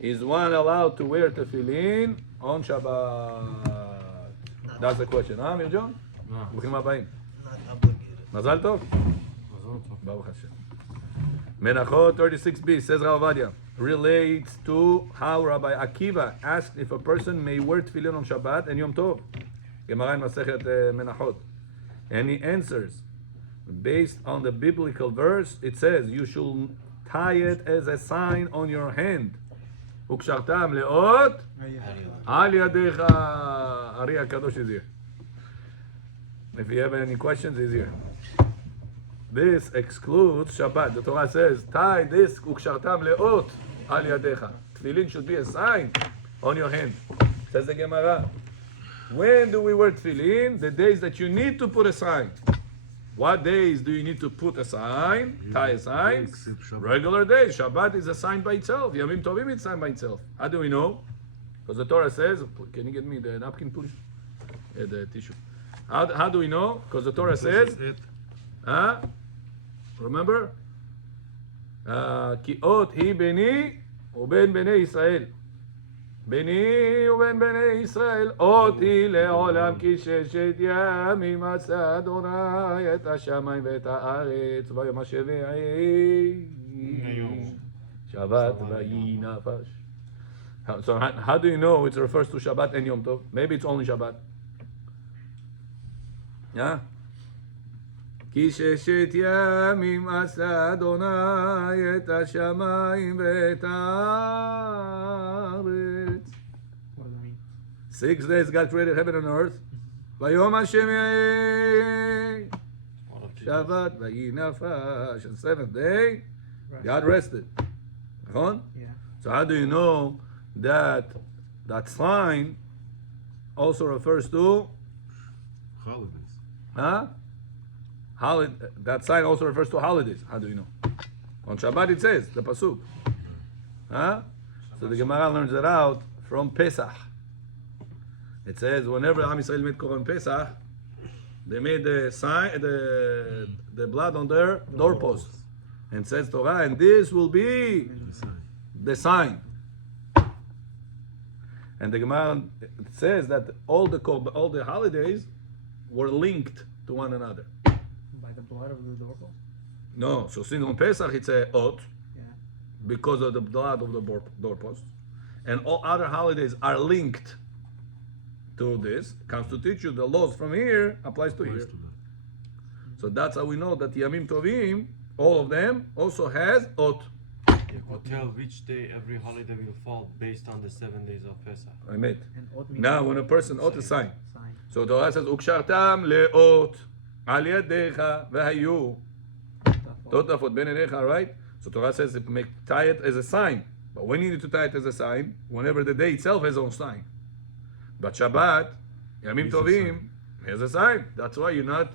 Is one allowed to wear tefillin on Shabbat? That's the question. Mir John? ברוכים הבאים. מזל טוב. ברוך השם. Menachot 36b says Rav Ovadia relates to how Rabbi Akiva asked if a person may wear tefillin on Shabbat and Yom Tov. Gemara in Masechet Menachot. And he answers, based on the biblical verse, it says you should tie it as a sign on your hand. Ukshartam leot al yadecha. Ari HaKadosh is here. If you have any questions, he's here. This excludes Shabbat. The Torah says, tie this ukshartam leot al yadecha. Tefillin should be a sign on your hand. Says the Gemara. When do we wear tefillin? The days that you need to put a sign. What days do you need to put a sign? Tie a sign? Regular days. Shabbat is a sign by itself. Yamim Tovim is a sign by itself. How do we know? Because the Torah says, can you get me the napkin, please? The tissue. How do we know? Because the Torah says, remember? Ki ot hi beni uben bnei Israel. Beni uben bnei Israel. Ot hi le'olam ki sheshet yamim asa Adonai et hashamayim ve'et haaretz vayom hashevei Shabbat vayi nafash. So how do you know it refers to Shabbat and Yom Tov? Maybe it's only Shabbat. Yeah? כי ששת ימים עשה אדוני את השמיים ואת הארץ. 6 days God created heaven and earth. ויום השם יהי שבת ויהי נפש. On 7th day God rested. נכון? So how do you know that sign also refers to holidays? That sign also refers to holidays. How do you know? On Shabbat it says, the Pasuk. So the Gemara learns it out from Pesach. It says, whenever Am Yisrael made Korban Pesach, they made the sign, the blood on their doorposts. And says Torah, and this will be the sign. And the Gemara says that all the holidays were linked to one another. The blood of the doorpost? No, so since on Pesach it's a ot, because of the blood of the doorpost, and all other holidays are linked to this. Comes to teach you the laws from here applies to here. So that's how we know that Yamim Tovim, all of them, also has ot. You could tell which day every holiday will fall based on the 7 days of Pesach. I made. Now when a person ot is sign. So the Torah says ukshartam leot. Al yadecha v'hayu totafot ben enecha, right? So Torah says tie it as a sign. But when you need to tie it as a sign, whenever the day itself has its own sign. But Shabbat, Yamim Tovim, has a sign. That's why you're not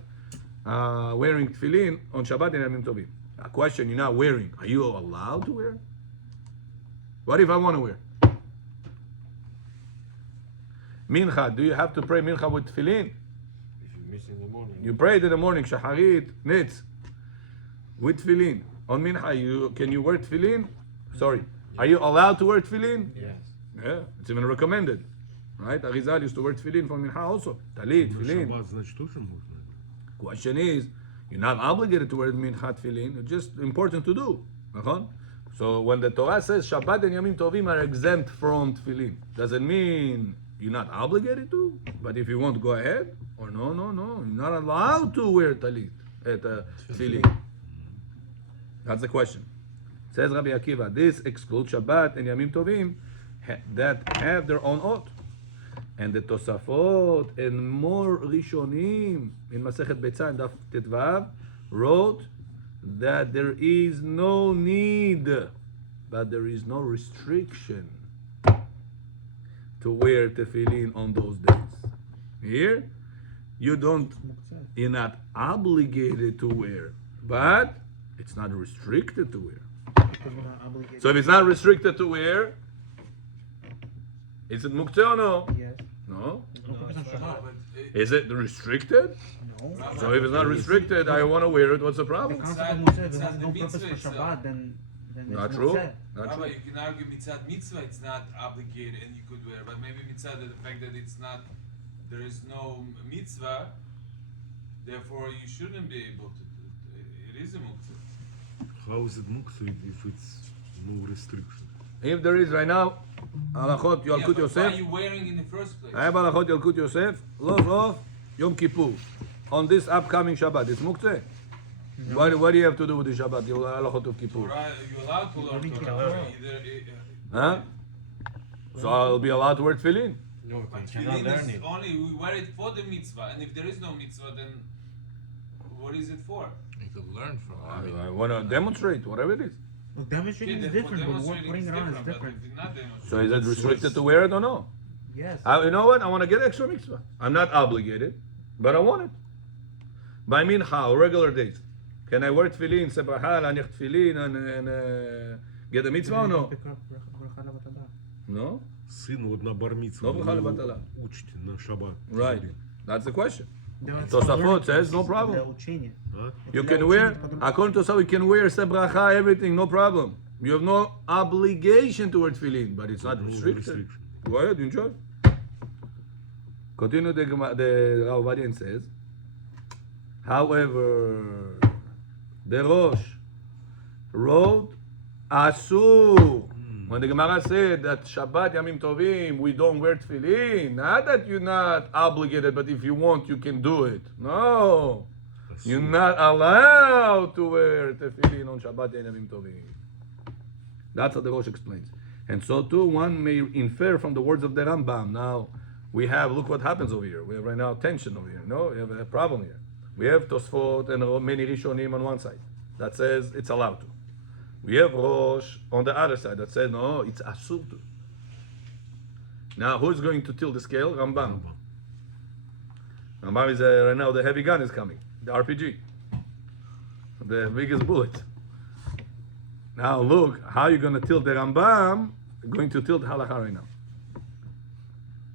wearing tefillin on Shabbat and Yamim Tovim. A question you're not wearing. Are you allowed to wear? What if I want to wear? Mincha, do you have to pray Mincha with tefillin? In the morning. You prayed in the morning, shaharit, nitz, with tefillin. On mincha, can you wear tefillin? Sorry. Are you allowed to wear tefillin? Yes. Yeah, it's even recommended. Right? Arizal used to wear tefillin for mincha also. Talit, tefillin. Question is, you're not obligated to wear mincha tefillin. It's just important to do. So when the Torah says Shabbat and Yamim Tovim are exempt from tefillin, does it mean you're not obligated to? But if you want to go ahead, or no, you're not allowed to wear talit at tefillin. That's the question. Says Rabbi Akiva, this excludes Shabbat and Yamim Tovim that have their own oath. And the Tosafot and more Rishonim in Masechet Beitza and Daf Tetvav wrote that there is no need, but there is no restriction to wear tefillin on those days. Here, you're not obligated to wear, but it's not restricted to wear. So if it's not restricted to wear, is it muktzeh or no? Yes. No. No purpose on Shabbat. Is it restricted? No. So if it's not restricted, I want to wear it. What's the problem? The concept of Moshe, if it has no purpose for Shabbat, then Then Not it's true. muktzeh. Not Rabbi, true. you can argue mitzvah mitzvah, it's not obligated and you could wear, but maybe mitzvah, the fact that it's not, there is no mitzvah, therefore you shouldn't be able to do it. It is a muktzah. How is it muktzah if it's no restriction? If there is right now, halachot Yeah, Yalkut but why Yosef, are you wearing in the first place? I have halachot Yalkut Yosef, laws of Yom Kippur. On this upcoming Shabbat, it's muktzeh. What do you have to do with the Shabbat? The halachot of Kippur. Torah, you're allowed to learn Torah. Either, Huh? So I'll be allowed to wear tefillin. No, but you cannot tefillin learn is it. only, we wear it for the mitzvah, and if there is no mitzvah, then what is it for? You could learn from. I want to demonstrate whatever it is. Well, demonstrating Yeah, is for different, but demonstrating putting it on is but different. if not demonstrating- So is it restricted to wear it or no? Yes. You know what? I want to get extra mitzvah. I'm not obligated, but I want it. But I mean how? Regular days. Can I wear tefillin, say bracha, laniach tefillin, and get a mitzvah or no? Pick up bracha levatala. No? Сын вот на бар-мицву No bracha levatala. учите на шаббат. Right. That's the question. That's Tosafot says no problem. Учение. А? You can wear, according to Tosafot, you can wear say bracha, everything, no problem. You have no obligation to wear tefillin, but it's not No restricted. restriction. Go ahead, enjoy. Continue the Rav Ovadia and says, however, the Rosh wrote Asur. When the Gemara said that Shabbat Yamim Tovim, we don't wear tefillin, not that you're not obligated, but if you want, you can do it. No. You're not allowed to wear tefillin on Shabbat and Yamim Tovim. That's what the Rosh explains. And so too, one may infer from the words of the Rambam. Now, we have, look what happens over here. We have right now tension over here. No, we have a problem here. We have Tosfot and many Rishonim on one side that says it's allowed to. We have Rosh on the other side that says no, it's asur to. Now, who's going to tilt the scale? Rambam. Rambam is right now the heavy gun is coming, the RPG, the biggest bullet. Now look, how you're going to tilt the Rambam? Going to tilt halakha right now.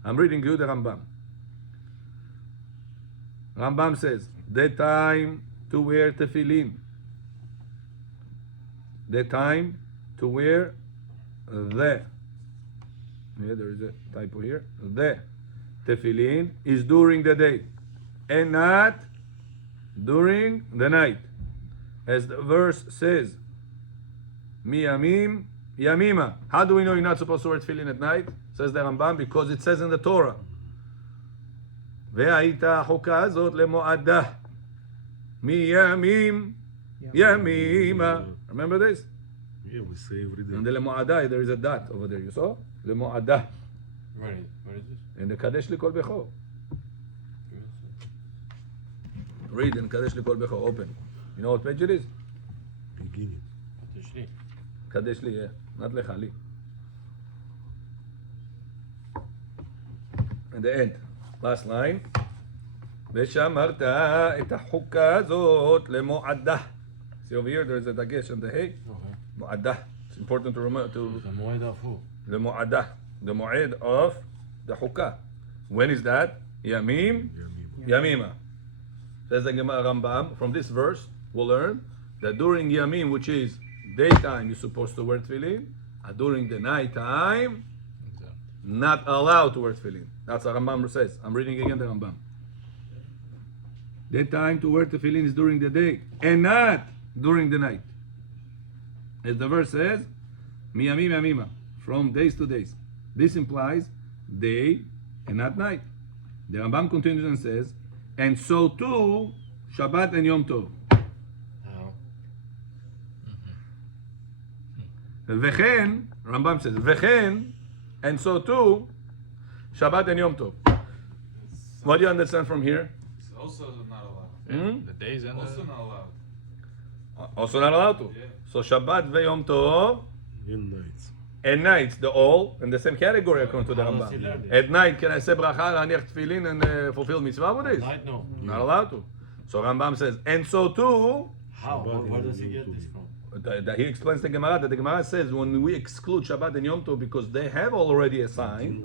I'm reading you the Rambam. Rambam says the time to wear tefillin. The time to wear the. Yeah, there is a typo here. The tefillin is during the day and not during the night, as the verse says. Miyamim, yamima. How do we know you're not supposed to wear tefillin at night? Says the Rambam, because it says in the Torah. והייתה החוקה הזאת למועדה מימים ימימה. Remember this? Yeah, we say every day. In the למועדה, there is a dot over there. You saw? למועדה. Where is this? In the Kadesh Likol Bechor. Give me a second. Read in Kadesh Likol Bechor. Open. You know what page it is? Beginning. Tishri. Kadesh Li, yeah. Not Lecha, Li. In the end. Last line. ושמרת את החוקה הזאת למועדה. See over here, there's a dagesh on the hay. Okay. מועדה. It's important to remember to The moed of who? למועדה. The moed of the חוקה. When is that? ימים, ימימה. Says the Gemara Rambam. From this verse, we'll learn that during Yamim, which is daytime, you're supposed to wear tefillin. And during the night time, not allowed to wear tefillin. That's what Rambam says. I'm reading again the Rambam. The time to wear tefillin is during the day and not during the night. As the verse says, miyamim yamima, from days to days. This implies day and not night. The Rambam continues and says, and so too, Shabbat and Yom Tov. How? V'chen, Rambam says, v'chen, and so too, Shabbat and Yom Tov. What do you understand from here? It's also not allowed. The days and Also the. not allowed. Also not allowed to. Yeah. So Shabbat ve'Yom Tov And nights. and nights, the all in the same category according to the How does he Rambam. learn this? At night, can I say bracha, laniach tefillin, and fulfill mitzvah with this? Night, no. Not allowed to. So Rambam says, and so too, How? Shabbat Where and does he Yom get Tov. this from? he explains the Gemara that the Gemara says when we exclude Shabbat and Yom Tov because they have already a sign,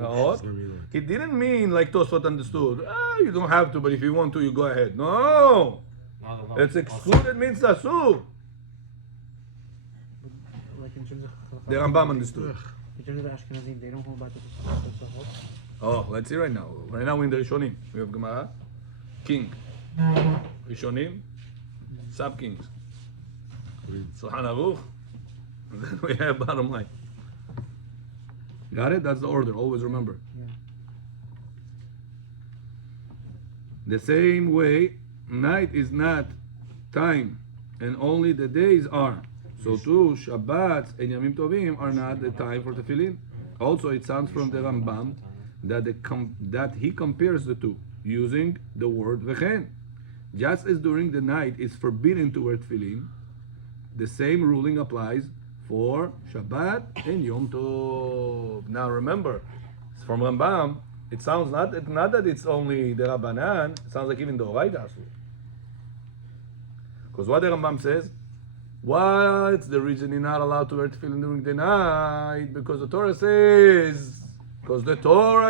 it didn't mean like Tosfot understood. You don't have to, but if you want to, you go ahead. No, Not allowed. it's excluded means asur. Like the Rambam understood. Usually the Ashkenazim, they don't hold back to the Sahot. Oh, let's see right now. Right now we're in the Rishonim. We have Gemara, King. Rishonim, sub-kings. Sulhan Aruch. And then we have bottom line. Got it? That's the order. Always remember. Yeah. The same way, night is not time, and only the days are. So too, Shabbats and Yamim Tovim are not the time for Tefillin. Also, it sounds from the Rambam that he compares the two, using the word Vechen. Just as during the night is forbidden to wear Tefillin, the same ruling applies for Shabbat and Yom Tov. Now remember, from Rambam, it sounds not that it's only the Rabbanan, it sounds like even the Oraita. Because what the Rambam says, what's the reason you're not allowed to wear tefillin during the night? Because the Torah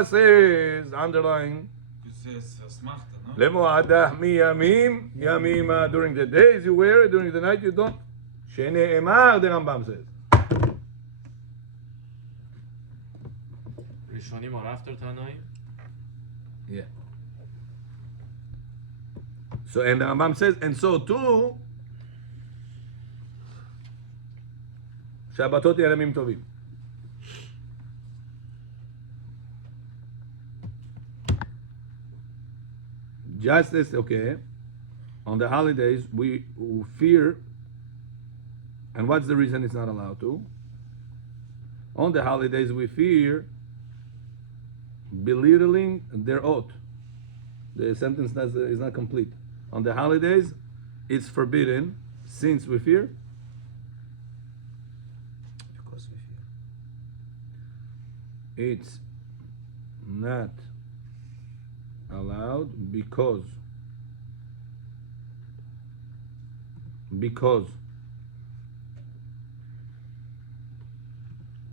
says, underlying, It says asmachta, no? Lemoadah mi yamim, yamima, during the days you wear it, during the night you don't. Shene'emar, the Rambam says. Rishonim are after Tanaim? Yeah. So, and the Rambam says, and so too, Shabbatot Yamim Tovim. Just as, okay, on the holidays, we fear, and what's the reason it's not allowed to? On the holidays, we fear belittling their oath. The sentence is not complete. On the holidays, it's forbidden, since we fear. Because we fear. It's not allowed because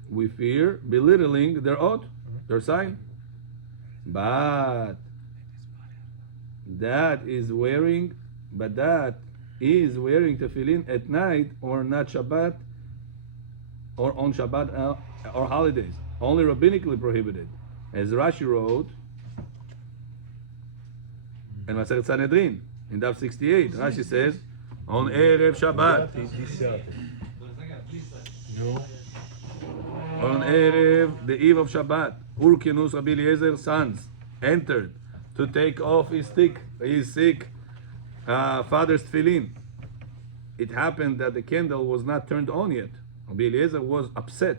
we fear belittling their oath, their sign. But that is wearing tefillin at night or not Shabbat or on Shabbat or holidays, only rabbinically prohibited. As Rashi wrote in Masechet Sanhedrin in Daf 68, Rashi says, on Erev Shabbat, on Erev, the eve of Shabbat, Urkenus Rabbi Eliezer's sons entered to take off his sick father's tefillin. It happened that the candle was not turned on yet. Rabbi Eliezer was upset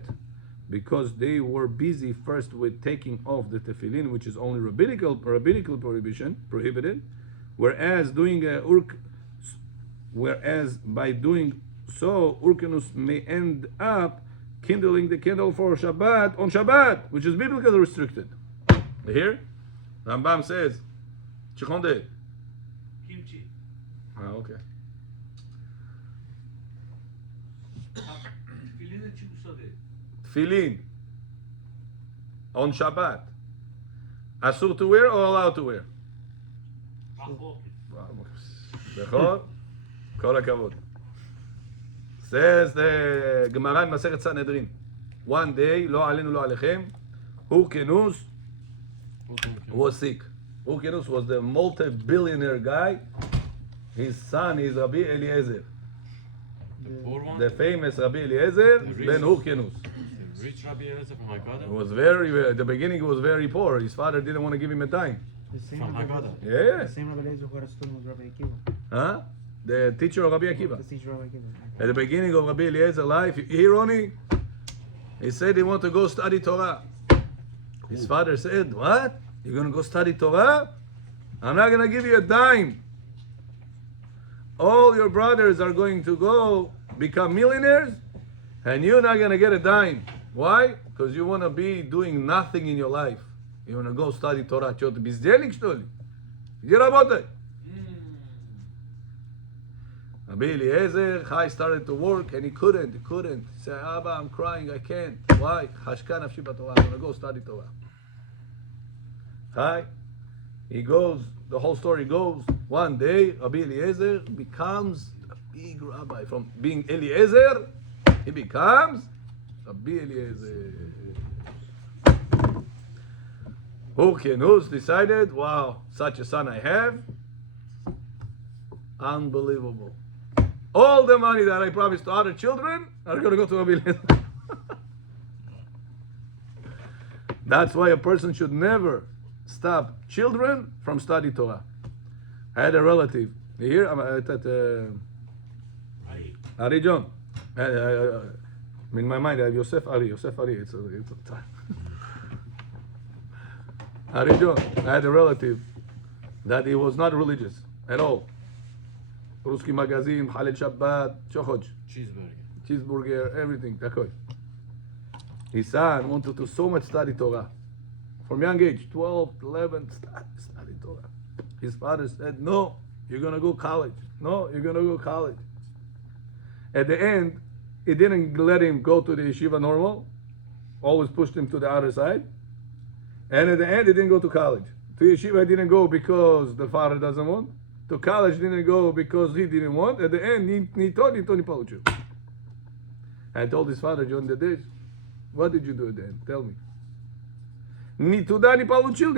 because they were busy first with taking off the tefillin, which is only rabbinical prohibited, whereas by doing so, Urkenus may end up kindling the candle for Shabbat on Shabbat, which is biblically restricted. Here, Rambam says, Chikonde. Kimchi. Okay. Tefillin çi usadı? Tefillin on Shabbat. Asur to wear or allowed to wear? Bechor? Kol hakavod. Says the Gemara in Masechet Sanhedrin. One day, lo alenu lo alechem, Urkenus was sick. Urkenus was the multi-billionaire guy. His son is Rabbi Eliezer. The poor one? The famous Rabbi Eliezer ben Urkenus. The rich Rabbi Eliezer from Haggadah? He was at the beginning he was very poor. His father didn't want to give him a dime. The same From Rabbi- Haggadah? Yeah. The same Rabbi Eliezer who had a student with Rabbi Akiva. Huh? The teacher of Rabbi Akiva. The teacher of Rabbi Akiva. At the beginning of Rabbi Eliezer's life, you hear Ronnie? He said he wanted to go study Torah. His father said, what? You're going to go study Torah? I'm not going to give you a dime. All your brothers are going to go become millionaires, and you're not going to get a dime. Why? Because you want to be doing nothing in your life. You want to go study Torah. Что, ты бездельник, что ли? Иди работай. Rabbi Eliezer, Chai started to work and he couldn't. He said, Abba, I'm crying, I can't. Why? Chashka nafshi b'Torah. I'm going to go study Torah. Chai, he goes, the whole story goes, one day, Rabbi Eliezer becomes a big rabbi. From being Eliezer, he becomes Rabbi Eliezer. Who's decided, wow, such a son I have. Unbelievable. All the money that I promised to other children are going to go to Rabbi Eliezer. That's why a person should never stop children from study Torah. I had a relative. You hear? I'm at Ari John. In my mind, I have Yosef Ari. It's a time. Ari John. I had a relative that he was not religious at all. Ruski magazine, Khalid Shabbat, Chokhoj. Cheeseburger, everything. His son wanted to so much study Torah. From young age, 12, 11, study Torah. His father said, no, you're going to go college. No, you're going to go college. At the end, he didn't let him go to the yeshiva normal. Always pushed him to the other side. And at the end, he didn't go to college. To yeshiva, he didn't go because the father doesn't want. To college, he didn't go because he didn't want. At the end, he told Paluchu. I told his father, John the Dish, what did you do at the end? Tell me. Нитуда не получил.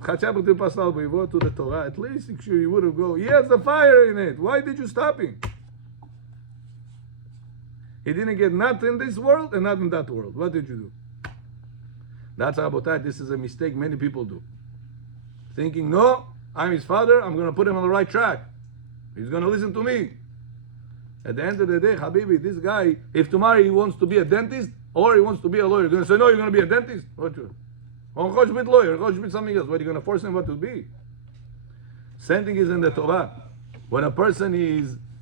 Хотя бы ты послал бы его to the Torah. At least you would have go. He has the fire in it. Why did you stop him? He didn't get not in this world and not in that world. What did you do? That's Rabotai. This is a mistake many people do. Thinking, no, I'm his father. I'm going to put him on the right track. He's going to listen to me. At the end of the day, Habibi, this guy, if tomorrow he wants to be a dentist or he wants to be a lawyer, you're going to say, no, you're going to be a dentist? What you? Or lawyer, something else. What are you going to force him what to be? Same thing is in the Torah. When a person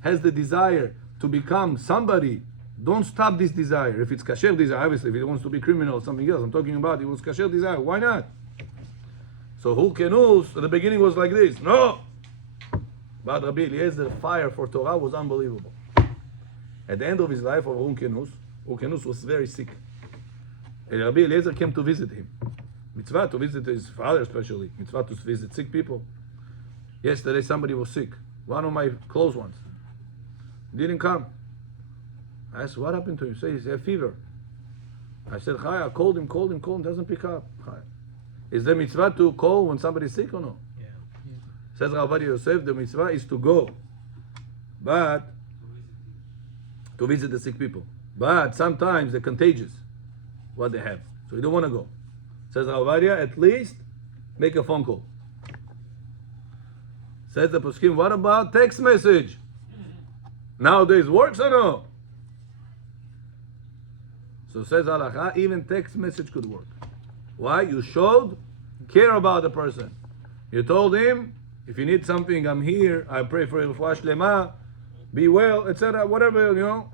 has the desire to become somebody, don't stop this desire. If it's kasher desire, obviously, if he wants to be criminal or something else, I'm talking about it was kasher desire. Why not? So Hulkenus at the beginning was like this. No! But Rabbi Eliezer, the fire for Torah was unbelievable. At the end of his life of Hulkenus was very sick. And Rabbi Eliezer came to visit him. Mitzvah to visit his father especially. Mitzvah to visit sick people. Yesterday somebody was sick. One of my close ones. Didn't come. I asked, what happened to him? He said, he had fever. I said, Chaya, I called him, doesn't pick up. Chaya. Is there mitzvah to call when somebody's sick or no? Yeah. Says Rabbi Yosef, the mitzvah is to go. But, to visit the sick people. But sometimes they're contagious, what they have. So you don't want to go. Says Ravadia, at least make a phone call. Says the Poskim, what about text message? Nowadays works or no? So says Halacha, even text message could work. Why? You showed care about the person. You told him, if you need something, I'm here. I pray for Refuah Shlema, be well, etc. Whatever,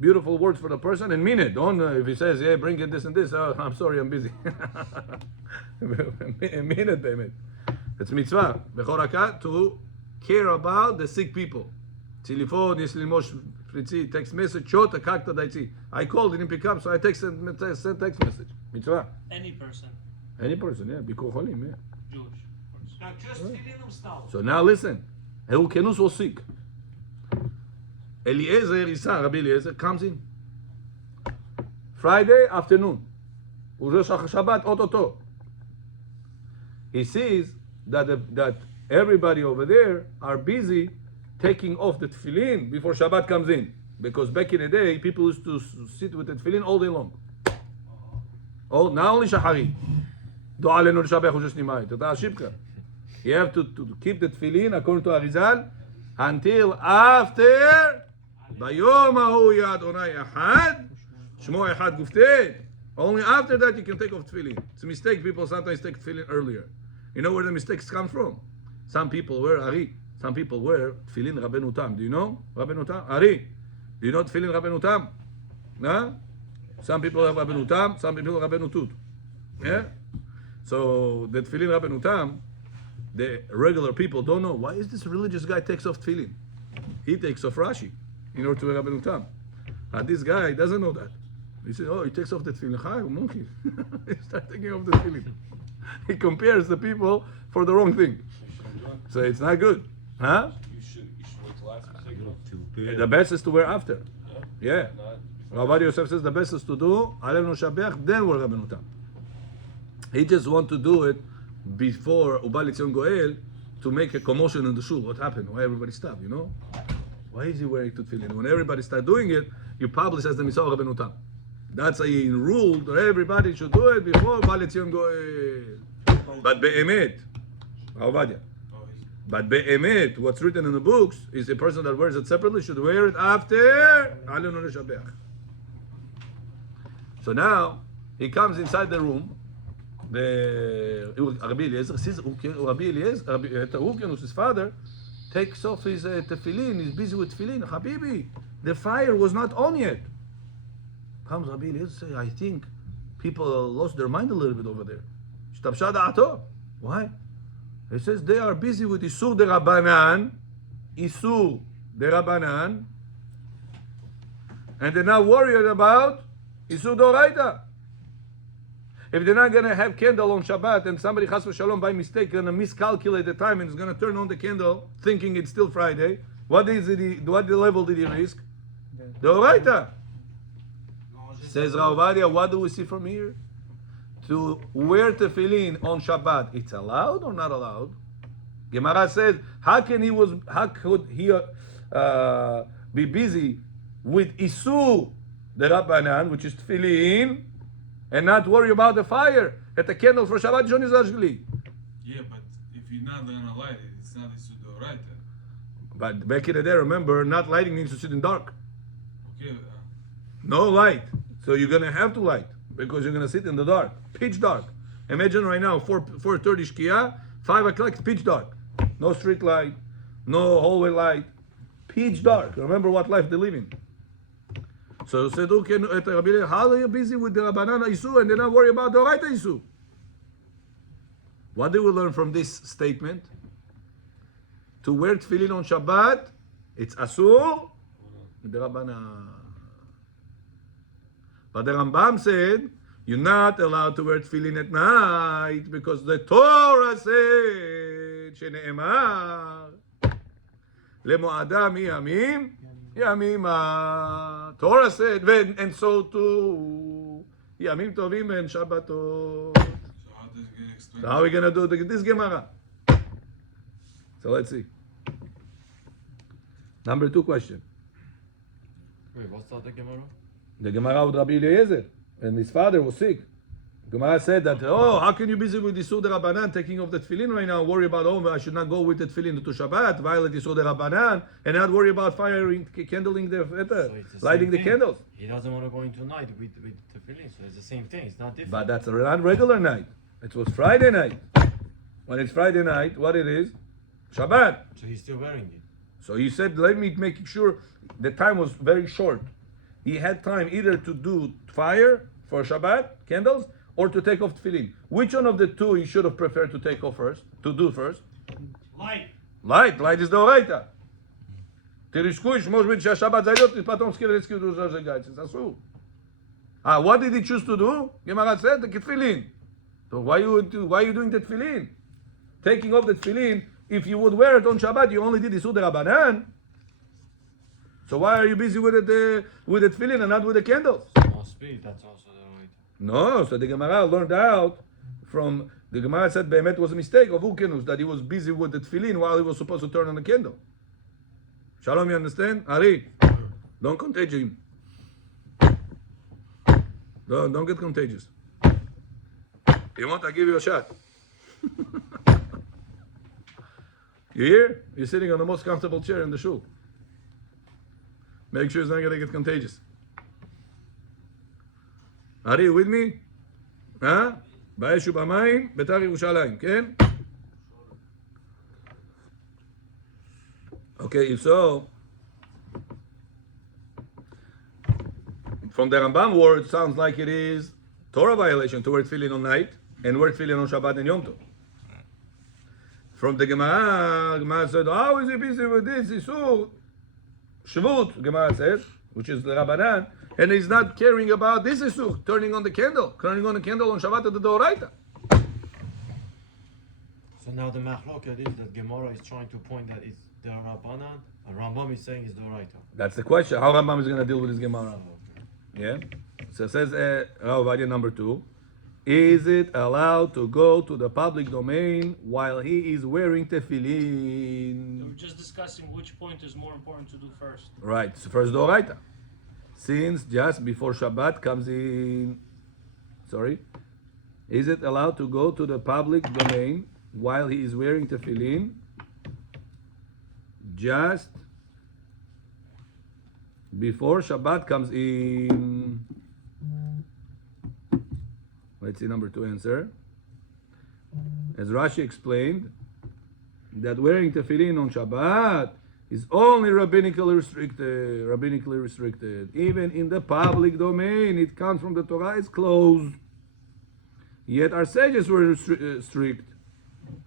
beautiful words for the person and mean it. Don't, if he says, yeah, bring it this and this, oh, I'm sorry, I'm busy. Mean it, payment. It's mitzvah. Bechoraka, to care about the sick people. Telephone, Yislim Fritzi, text message, shota, kakta, daitzi. I called, didn't pick up, so I sent text message. Mitzvah. Any person, Any person, yeah. Bikor cholim, yeah. Jewish. Now just Tefillin style. So now listen. Hulkenus was sick. Eliezer, his son, Rabbi Eliezer, comes in. Friday afternoon. Shabbat, ototo. He sees that everybody over there are busy taking off the tefillin before Shabbat comes in. Because back in the day, people used to sit with the tefillin all day long. Oh, not only Shahari. You have to keep the tefillin, according to Arizal, until after ביום ההוא יהיה אדוני אחד, שמו אחד גופתי. Only after that you can take off tefillin. It's a mistake. People sometimes take tefillin earlier. You know where the mistakes come from? Some people wear Ari. Some people wear tefillin Rabbeinu Tam. Do you know Rabbeinu Tam? Ari. Do you know tefillin Rabbeinu Tam? No? Some people have Rabbeinu Tam. Some people have Rabbeinu Tut. Yeah? So the tefillin Rabbeinu Tam, the regular people don't know. Why is this religious guy takes off tefillin? He takes off Rashi in order to wear Rabbeinu Tam. This guy doesn't know that. He said, oh, he takes off the tefillin. Hi, monkey. He starts taking off the tefillin. He compares the people for the wrong thing. So it's not good. Huh? You should wait till after. The best is to wear after. Yeah. Rabbi Yosef says the best is to do Alenu Shabeach, then we're Rabbenutam. He just want to do it before Ubal Etzion Goel to make a commotion in the shul. What happened? Why everybody stopped? You know? Why is he wearing tefillin? When everybody start doing it, you publish the mitzvah Rabbenutam. That's a rule that everybody should do it before Ubal Etzion Goel. But be'emet, Avadia. But be'emet, what's written in the books is a person that wears it separately should wear it after Alenu Shabeach. So now he comes inside the room. The Rabbi Eliezer sees Rabbi Eliezer, his father, takes off his tefillin. He's busy with tefillin. Habibi, the fire was not on yet. Comes Rabbi Eliezer, says, I think people lost their mind a little bit over there. Shtabsha da'ato. Why? He says they are busy with Isur de Rabbanan, and they're not worried about Isur Doraita. If they're not going to have candle on Shabbat and somebody chas v'shalom by mistake going to miscalculate the time and is going to turn on the candle thinking it's still Friday, what level did he risk? The Doraita. Says Rav Ovadia, what do we see from here? To wear tefillin on Shabbat, it's allowed or not allowed? Gemara says, how could he be busy with Isur the Rabbanan, which is tefillin, and not worry about the fire at the candle for Shabbat Shon is Ashgli? Yeah, but if you're not gonna light it, it's not a Sudoraita. But back in the day, remember, not lighting means to sit in dark. Okay. No light. So you're gonna have to light because you're gonna sit in the dark, pitch dark. Imagine right now, 4:30 Shkia, 5 o'clock, it's pitch dark. No street light, no hallway light, pitch dark. Remember what life they live in. So said, okay, how are you busy with the Rabbanan Isu and they're not worried about the right Isu? What do we learn from this statement? To wear tefillin on Shabbat, it's Asur with the Rabbanan. But the Rambam said, you're not allowed to wear tefillin at night because the Torah said, Shene'emar, Lemo'adam yamim, yamima. Torah said, and so too, yamim tovim and Shabbatot. So how does it get explained? So how are we going to do this Gemara? So let's see. Number 2 question. Wait, what's that, the Gemara? The Gemara with Rabbi Eliezer, and his father was sick. Gemara said that, how can you be busy with Isur de Rabbanan, taking off the tefillin right now, worry about, I should not go with the tefillin to Shabbat, violate Isur de Rabbanan, and not worry about firing, candling lighting the candles. He doesn't want to go into night with tefillin, so it's the same thing. It's not different. But that's not regular night. It was Friday night. When it's Friday night, what it is? Shabbat. So he's still wearing it. So he said, let me make sure the time was very short. He had time either to do fire for Shabbat, candles, or to take off tefillin. Which one of the two he should have preferred to take off first, to do first? Light. Light is the Oraita. תרשקו, ישמוש בין שהשבת זיות, פתאום סקירת זגייץ. It's אסור. What did he choose to do? Gemara said, the tefillin. So why are you doing the tefillin? Taking off the tefillin, if you would wear it on Shabbat, you only did Isur de Rabbanan. So why are you busy with the tefillin and not with the candles? Must be, that's also the right. No, so the Gemara learned out from, the Gemara said Be'emet was a mistake of Ukenus, that he was busy with the tefillin while he was supposed to turn on the candle. Shalom, you understand? Ari, don't contagious him. Don't get contagious. You want, I'll give you a shot. You hear? You're sitting on the most comfortable chair in the shul. Make sure it's not going to get contagious. Are you with me? Huh? באש ובמים, בית"ר ירושלים, כן? Okay, so from the Rambam word, it sounds like it is Torah violation to wear tefillin on night and wear tefillin on Shabbat and Yom Tov. From the Gemara said, how is he busy with this? Isur Shvut, Gemara says, which is the Rabbanan, and he's not caring about this Isur, turning on the candle on Shabbat at the Doraita. So now the machloket is that Gemara is trying to point that it's the Rabbanan, and Rambam is saying it's the Doraita. That's the question. How Rambam is going to deal with this Gemara? Yeah. So it says, idea number 2. Is it allowed to go to the public domain while he is wearing tefillin? We're just discussing which point is more important to do first. Right. So first doraita. Since just before Shabbat comes in. Sorry. Is it allowed to go to the public domain while he is wearing tefillin? Just before Shabbat comes in. Let's see number 2 answer. As Rashi explained, that wearing tefillin on Shabbat is only rabbinically restricted. Even in the public domain, it comes from the Torah, it's closed. Yet our sages were strict.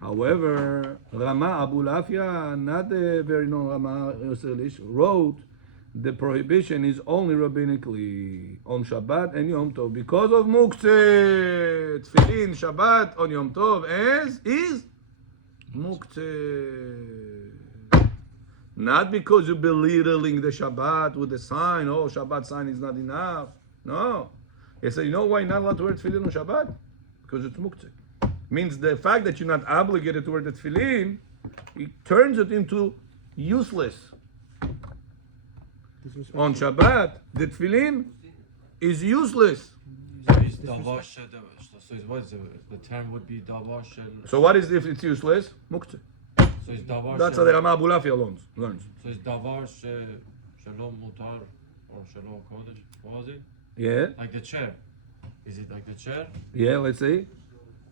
However, Rama Abu Lafia, not the very known Rama Yoselish, wrote the prohibition is only rabbinically on Shabbat and Yom Tov because of Muktzeh. Tefillin Shabbat on Yom Tov is Muktzeh. Not because you're belittling the Shabbat with the sign. Oh, Shabbat sign is not enough. No. He said, you know why you're not allowed to wear tefillin on Shabbat? Because it's Muktzeh. Means the fact that you're not obligated to wear the tefillin, it turns it into useless. On Shabbat, the tefillin is useless. So it's davar shel. So it's what is the term would be davar shel. So what is if it's useless? Muktzeh. So it's davar. That's what the Rama Abu Lafia learns. So it's davar shalom mutar or shalom kodesh. What was it? Yeah, Like the chair. Is it like the chair? yeah, let's see.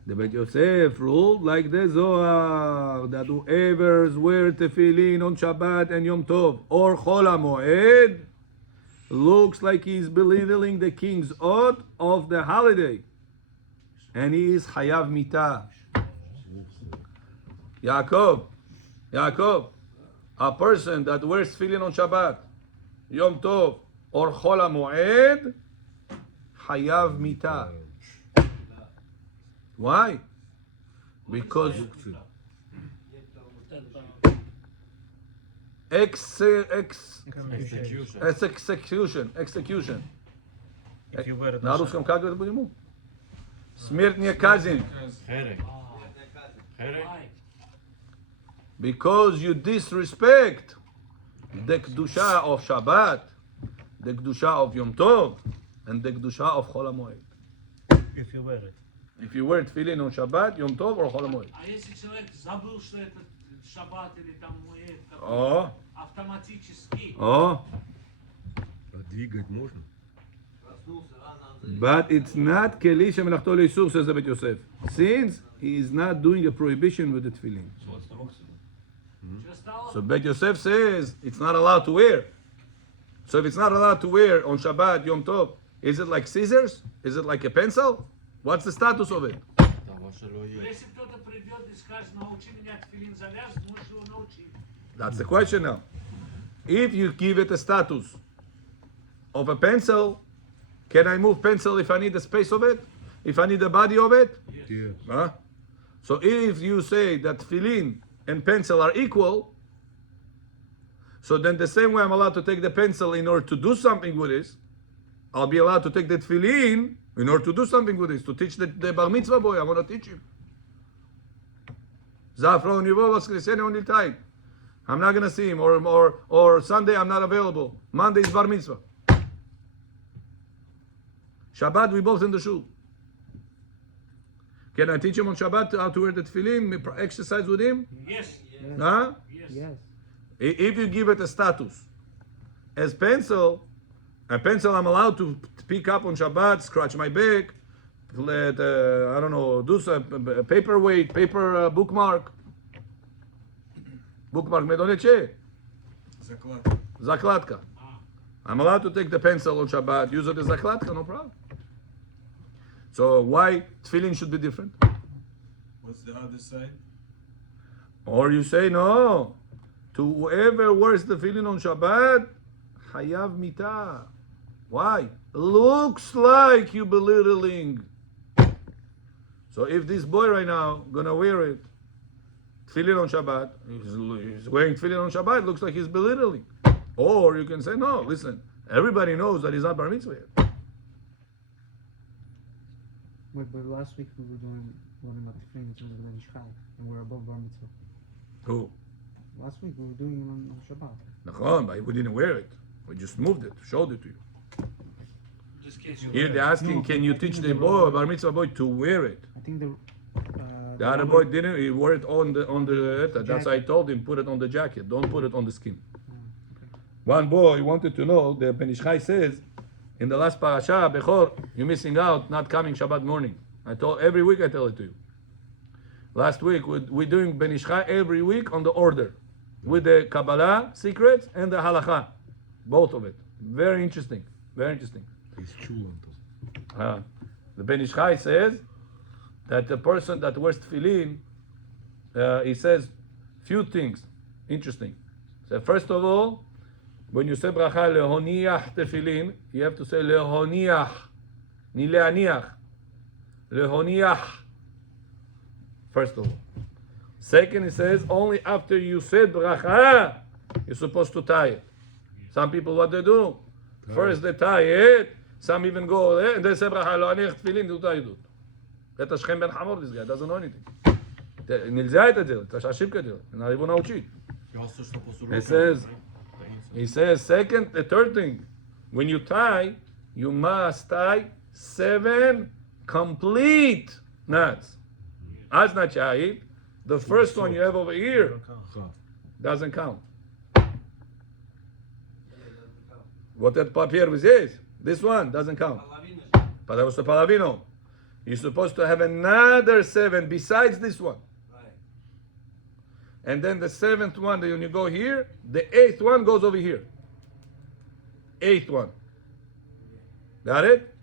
The Beit Yosef ruled like the Zohar that whoever wears tefillin on Shabbat and Yom Tov or Chol HaMoed looks like he's belittling the king's oath of the holiday, and he is Hayav Mitah. Yaakov, a person that wears tefillin on Shabbat, Yom Tov or Chol HaMoed, Hayav Mitah. Why? Because execution. If you wear it На русском как это будет? Смертная казнь. Herek. Herek. Why? Because you disrespect the Kedusha of Shabbat, the Kedusha of Yom Tov, and the Kedusha of Chol HaMoed. if you wear it. If you wear tefillin on Shabbat, Yom Tov or Chol HaMoed. А если человек забыл, что это шаббат или там муэд, О, автоматически, о. А двигать можно? But it's not Keli Shemelachto Leisur, says the Beit Yosef. Since he is not doing a prohibition with the tefillin. что стало? So Beit Yosef says it's not allowed to wear. So if it's not allowed to wear on Shabbat, Yom Tov, is it like scissors? Is it like a pencil? What's the status of it? Davar shelo yeh. Если кто-то придет и скажет, научи меня тфилин завязывать, можешь его научить. That's the question now. If you give it a status of a pencil, can I move pencil if I need the space of it? If I need the body of it? Yeah. Huh? So if you say that tefillin and pencil are equal, so then the same way I'm allowed to take the pencil in order to do something with this, I'll be allowed to take the tefillin in order to do something with this, to teach the bar mitzvah boy. I want to teach him. Zafron Yuvov Vaskresene only time. I'm not going to see him, or Sunday I'm not available. Monday is bar mitzvah. Shabbat we both in the shul. Can I teach him on Shabbat how to wear the tefillin, exercise with him? Yes, Huh? yes. Yes. If you give it a status as pencil, a pencil I'm allowed to pick up on Shabbat, scratch my back, let, I don't know, do some paperweight, paper bookmark. Bookmark medoneche, zakladka. I'm allowed to take the pencil on Shabbat, use it as zakladka, no problem. So why tefillin should be different? What's the other side? Or you say no, to whoever wears the tefillin on Shabbat, hayav mitah. Why? Looks like you belittling. So if this boy right now gonna wear it, tefillin on Shabbat, he's wearing tefillin on Shabbat, looks like he's belittling. Or you can say, no, listen, everybody knows that he's not bar mitzvah yet. Wait, but last week we were doing learning about Tefillin in terms of the Nishchai, and we're above Bar Mitzvah. Who? Last week we were doing it on Shabbat. Nachon, but we didn't wear it. We just moved it, showed it to you. Just in case you Here they're asking, No, can you I teach think the the- boy, bar mitzvah boy, to wear it? I think the The other boy didn't. He wore it on the. That's why I Jacket. told him put it on the jacket. Don't put it on the skin. okay. One boy wanted to know. The Ben Ish Chai says, in the last parasha, Bechor, you're missing out, not coming Shabbat morning. I told every week I tell it to you. Last week we're doing Ben Ish Chai every week on the order, with the Kabbalah secrets and the Halacha, both of it. Very interesting. Very interesting. He's chewing them. The Ben Ish Chai says that the person that wears tefillin, he says few things interesting. So first of all, when you say bracha lehoniach tefillin, you have to say lehoniach, ni leaniach, lehoniach. First of all. Second, he says only after you said bracha, you're supposed to tie it. Some people what they do, first they tie it. Some even go there and they say bracha lehoniach tefillin, do tie it. Это Шхем бен Хамор, this guy doesn't know anything. Нельзя это делать, это ошибка делать. Надо его научить. He says, second, the third thing, when you tie, you must tie 7 complete knots. As not chayit, the first one you have over here doesn't count. What that papier is, this one doesn't count. Потому что половину. You're supposed to have another 7 besides this one. And then the 7th one, when you go here, the 8th one goes over here. 8th one. Got it?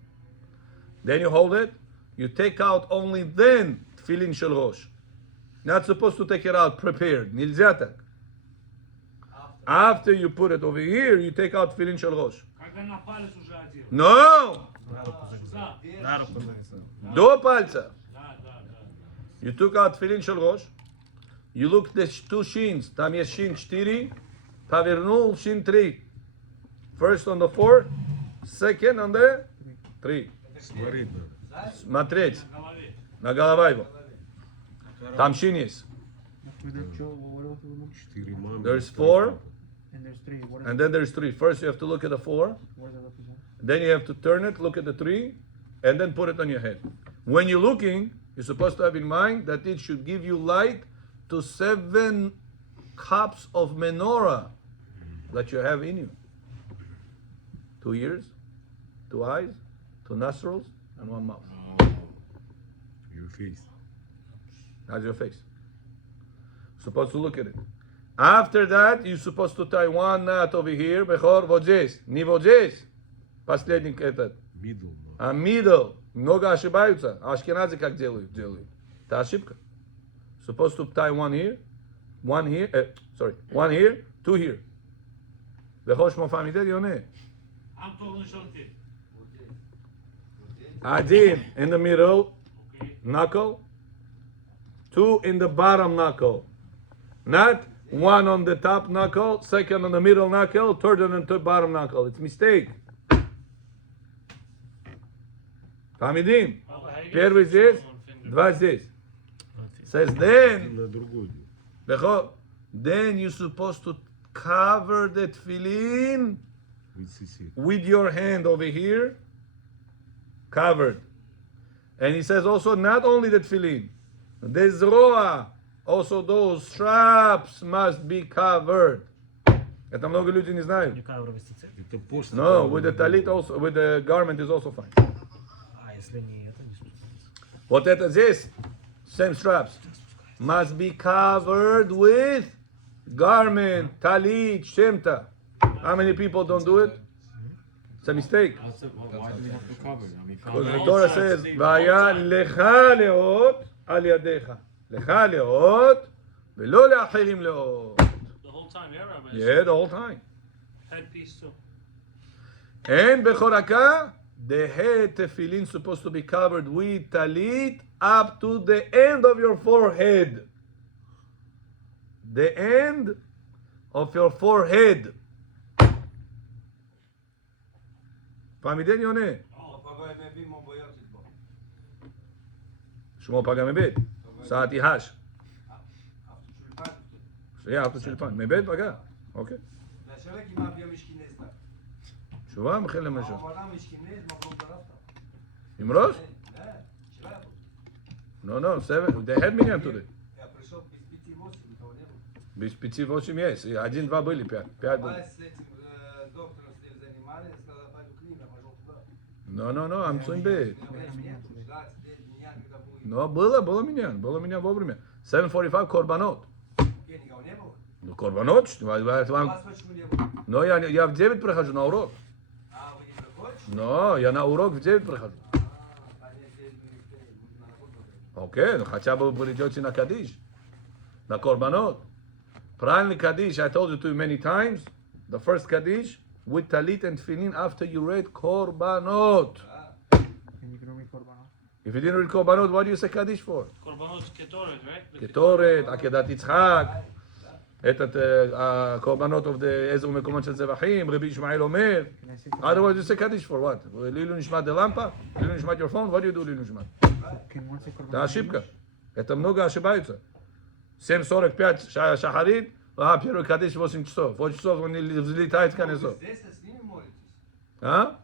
Then you hold it. You take out only then tefillin shel rosh. Not supposed to take it out prepared. Nilzia tak. After you put it over here, you take out tefillin shel rosh. Когда на палец уже одел. No! Да, Do palza. да. You took out tefillin shel rosh. You look the 2 shins. Tam jest shin 4. Pavirnul shin 3. First on the 4. Second on the 3. Смотреть надо. Смотреть. На голове. На голова его. Там шин есть. After that, Joe, what about the one? 4 мамы. There's 4. And there's 3. What is And then there's 3. First you have to look at the 4. what does that represent? Then you have to turn it, look at the 3. And then put it on your head. When you're looking, you're supposed to have in mind that it should give you light to 7 cups of menorah that you have in you. 2 ears, 2 eyes, 2 nostrils, and 1 mouth. Your face. That's your face. Supposed to look at it. After that, you're supposed to tie 1 knot over here. Bechor, вот здесь. Не вот здесь. Последний этот. Middle. А middle. Много ошибаются. А ашкенази как делают? Это ошибка. Supposed to tie 1 here, 1 here, 1 here, 2 here. Bechor shmo famide yone. Am torno shorti. Adin in the middle Okay. knuckle. 2 in the bottom knuckle. Not 1 on the top knuckle, 2nd on the middle knuckle, 3rd on the bottom knuckle. It's mistake. Tamidim. Первый здесь, 2 здесь. Says then, На другой. Bechor, then you're supposed to cover the tefillin with your hand over here, covered. And he says also not only the tefillin, the zroa, also those straps must be covered. Это много людей не знают. Это после. No, with the talit also, with the garment is also fine. А если не это, не спускается. Вот это здесь, same straps, must be covered with garment, talit, shemta. How many people don't do it? It's a mistake. Why do we have to cover it? I mean, Because cover the Torah says, "Vaya lecha leot al yadecha, lecha leot, velo leachirim leot." The whole time, yeah, Rabbi? Yeah, the whole time. Headpiece too. And bechoraka, the head tefillin supposed to be covered with talit up to the end of your forehead. The end of your forehead. Famiden yone. שמו פגע מבית. סעתי הש. שנייה, אף שולפן. מבית פגע. אוקיי. תשובה מכין למשהו. עם ראש? No, 7. They had minyan today. Без 5-8 есть. 1-2 были, 5 были. No, I'm saying bit. No, было миньян вовремя. 7:45 корбанот. Ну, корбанот? Но я в 9 прихожу на урок. Но, я на урок в 9 прихожу. Окей, ну хотя бы вы придете на Кадиш, на Корбанот. Правильный Кадиш, I told you to you many times, the first Kadish, with Talit and Tefillin after you read Korbanot. And you can read Korbanot. If you didn't read Korbanot, what do you say Kadish for? Korbanot Ketoret, right? Ketoret, Akedat Yitzchak, этот Korbanot of the Ezer Mekomot Shel Zevachim, Rabbi Ishmael Omer. Otherwise you say Kadish for what? Lilu Nishmat the lampa? Lilu Nishmat your phone? What do you do Lilu Nishmat? Can one say Korbanot? Это ошибка. Это много ошибаются. 7:45 шахарит, первый кадиш 8 часов. 8 часов он взлетает с концов. А?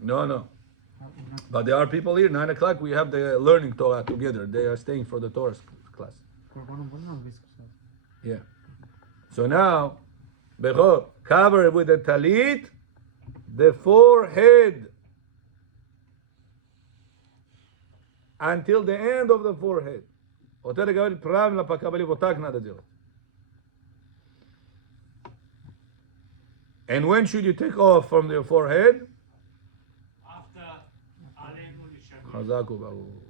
No. But there are people here, 9 o'clock, we have the learning Torah together. They are staying for the Torah class. Korbanot was not this class. Yeah. So now, Bechor, cover with the talit, the forehead, until the end of the forehead. Вот это говорит правильно, пока были вот так надо делать. And when should you take off from your forehead? After Aleinu Lishamim. חזק וברוך.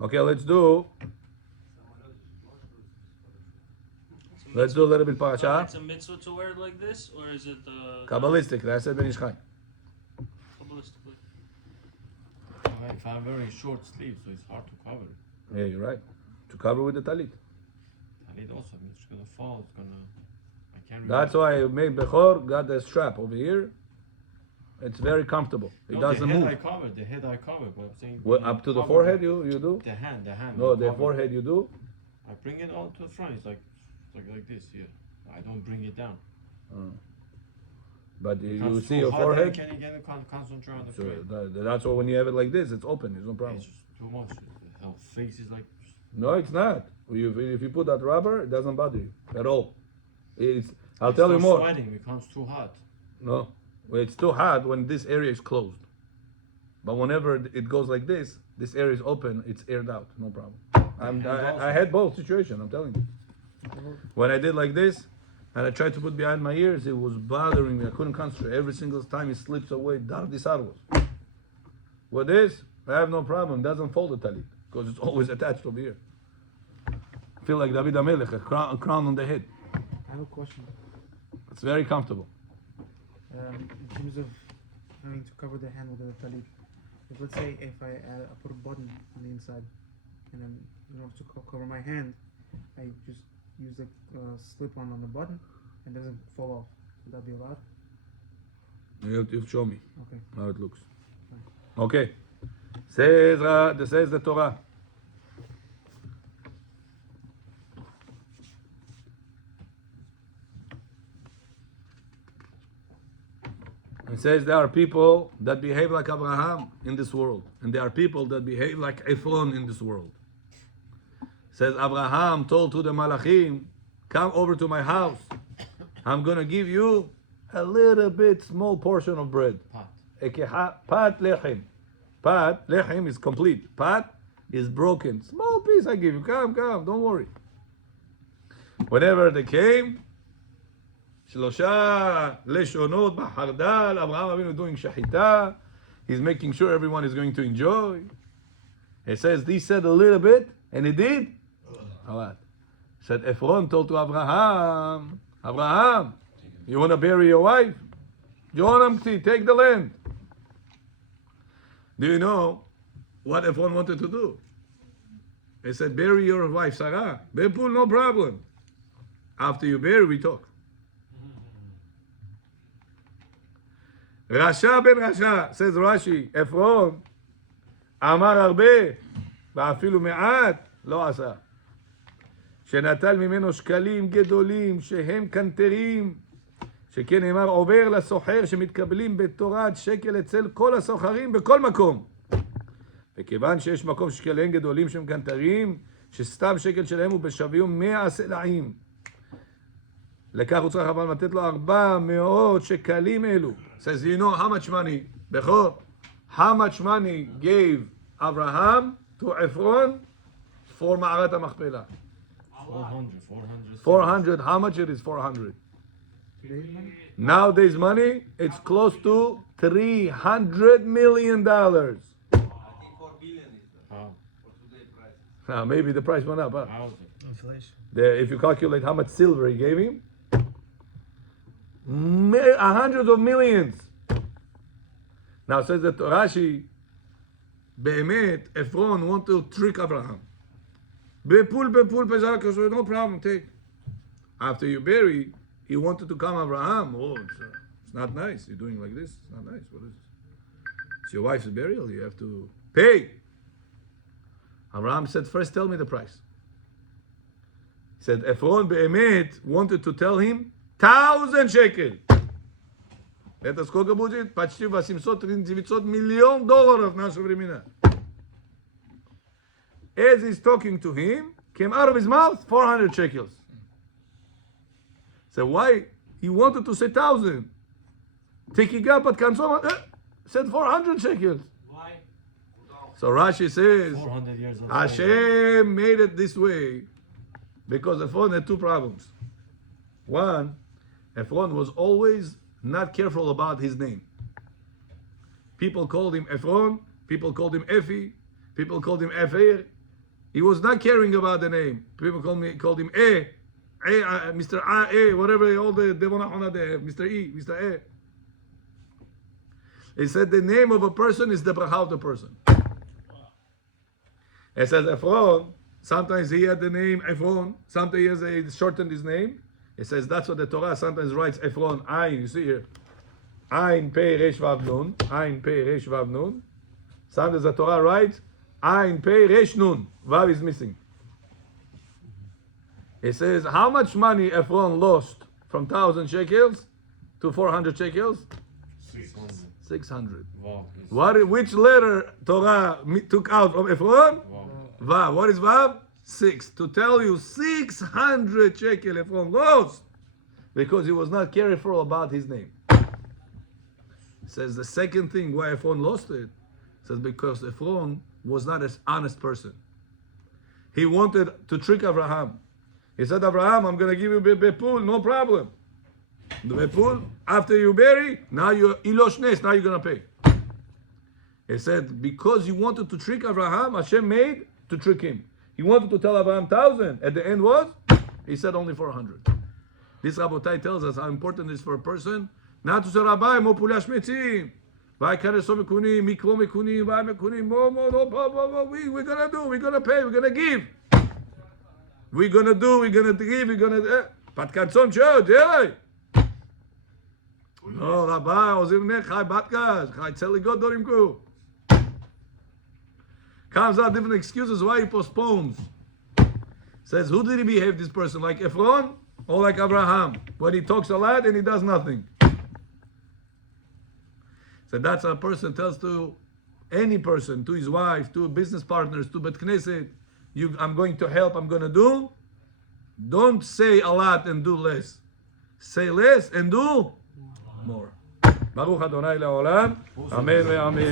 Okay, let's do a little bit parasha. It's a mitzvah to wear it like this, or is it Kabbalistic, I said Ben Ish Chai. Kabbalistically? If I'm wearing short sleeves, so it's hard to cover. Yeah, you're right. To cover with the talit. Talit also, it's gonna fall. It's gonna. I can't. That's why I made Bechor got the strap over here. It's very comfortable. It doesn't the head move. The head I cover, but I'm saying. Well, up to the forehead you do? The hand. No, I the cover. forehead you do? I bring it all to the front. It's like this here. I don't bring it down. But you Because see too your hot, forehead? Can you get concentrate on the So frame? that's why when you have it like this, it's open. There's no problem. It's just too much. The whole face is like. No, it's not. If you put that rubber, it doesn't bother you at all. I'll tell you more. Sweating. It becomes too hot. No, well, it's too hot when this area is closed. But whenever it goes like this area is open, it's aired out. No problem. I had both situations. I'm telling you. When I did like this, and I tried to put behind my ears, it was bothering me. I couldn't concentrate. Every single time it slips away. Dardisarvos. With this, I have no problem. It doesn't fold the talit because it's always attached over here. I feel like David HaMelech, a crown on the head. I have a question. It's very comfortable. In terms of having to cover the hand with the talit, if let's say if I put a button on the inside, and then in order to cover my hand, I just use a slip-on the button, and it doesn't fall off. Would that be allowed? You have to show me Okay. how it looks. Okay. Says the Torah. It says there are people that behave like Abraham in this world, and there are people that behave like Ephron in this world. It says Abraham told to the Malachim, come over to my house. I'm going to give you a little bit small portion of bread. Pat lechem. Pat lechem is complete. Pat is broken. Small piece I give you. Come, don't worry. Whenever they came, Shlosha leshonot b'hardal. Abraham Avinu doing shahita. He's making sure everyone is going to enjoy. He says, he said a little bit, and he did a lot. Said Ephron told to Abraham, you want to bury your wife? Jonamti, take the land. Do you know what Ephron wanted to do? He said, bury your wife Sarah. Bepul, no problem. After you bury, we talk. Rasha ben Rasha, says Rashi, Ephron, אמר הרבה, ואפילו מעט, לא עשה. שנטל ממנו שקלים גדולים, שהם קנטרים, שכן נאמר עובר לסוחר שמתקבלים בתורת שקל אצל כל הסוחרים בכל מקום. וכיוון שיש מקום שקלים גדולים שהם קנטרים, שסתם שקל שלהם הוא בשוויום 100 סלעים. לכך הוא צריך אבל לתת לו 400 שקלים אלו. says, you know how much money, בכור, how much money gave Abraham to Ephron for מערת המכפלה? 400, how much it is 400? Nowadays money, it's close to $300 million. I think 4 billion is for today's price. Maybe the price went up, huh? Inflation. If you calculate how much silver he gave him, hundreds of millions. Now says that Rashi, באמת, Ephron want to trick Abraham. בפול, no problem, take. After you bury, he wanted to come Abraham. Oh, it's not nice. You're doing like this. It's not nice. What is this? It's your wife's burial. You have to pay. Abraham said, first tell me the price. He said, Ephron באמת wanted to tell him 1,000 shekel. Это сколько будет? Почти 800-900 миллион долларов нашего времени. As he's talking to him, came out of his mouth 400 shekels. So why? He wanted to say 1,000. Taking up at Kansom, said 400 shekels. Why? So Rashi says, 400 years of Hashem made it this way because Ephron had two problems. One, Ephron was always not careful about his name. People called him Ephron, people called him Efi, people called him Efer. He was not caring about the name. People called him Mr. Whatever, all the Devonahona they have, Mr. E, Mr. E. He said the name of a person is the bracha of the person. It says Ephron, sometimes he had the name Ephron, sometimes he shortened his name. It says that's what the Torah sometimes writes Ephron, Ayin, you see here. Ayin Pei Resh Vav Nun, Ayin Pei Resh Vav Nun. Sometimes the Torah writes Ayin Pei Resh Nun, Vav is missing. It says how much money Ephron lost from 1,000 shekels to 400 shekels? 600. Wow. Which letter Torah took out from Ephron? Wow. Vav. What is Vav? 6. To tell you 600 shekel Ephron lost because he was not careful about his name. Says the second thing why Ephron lost it, says because Ephron was not an honest person. He wanted to trick Abraham. He said, Abraham, I'm going to give you bepul, no problem. The bepul, after you bury, now you're iloshnes, now you're going to pay. He said, because you wanted to trick Abraham, Hashem made to trick him. He wanted to tell Abraham 1,000. At the end was, he said only 400. This Rabotai tells us how important it is for a person not to say, Rabbi, mo pulash metzim. We're going to do, we're going to pay, we're going to give. We're going to do, we're going to give, we're going to... Pat kanson show, dele. No, Rabbi, ozim ne, chai batkas, chai tzeli god dorim ku. Comes out different excuses why he postpones. Says, who did he behave this person? Like Ephron or like Abraham? When he talks a lot and he does nothing. So that's a person tells to any person, to his wife, to business partners, to Bet Knesset, I'm going to help, I'm going to do. Don't say a lot and do less. Say less and do more. Baruch Adonai Le'olam. Amen ve'amen.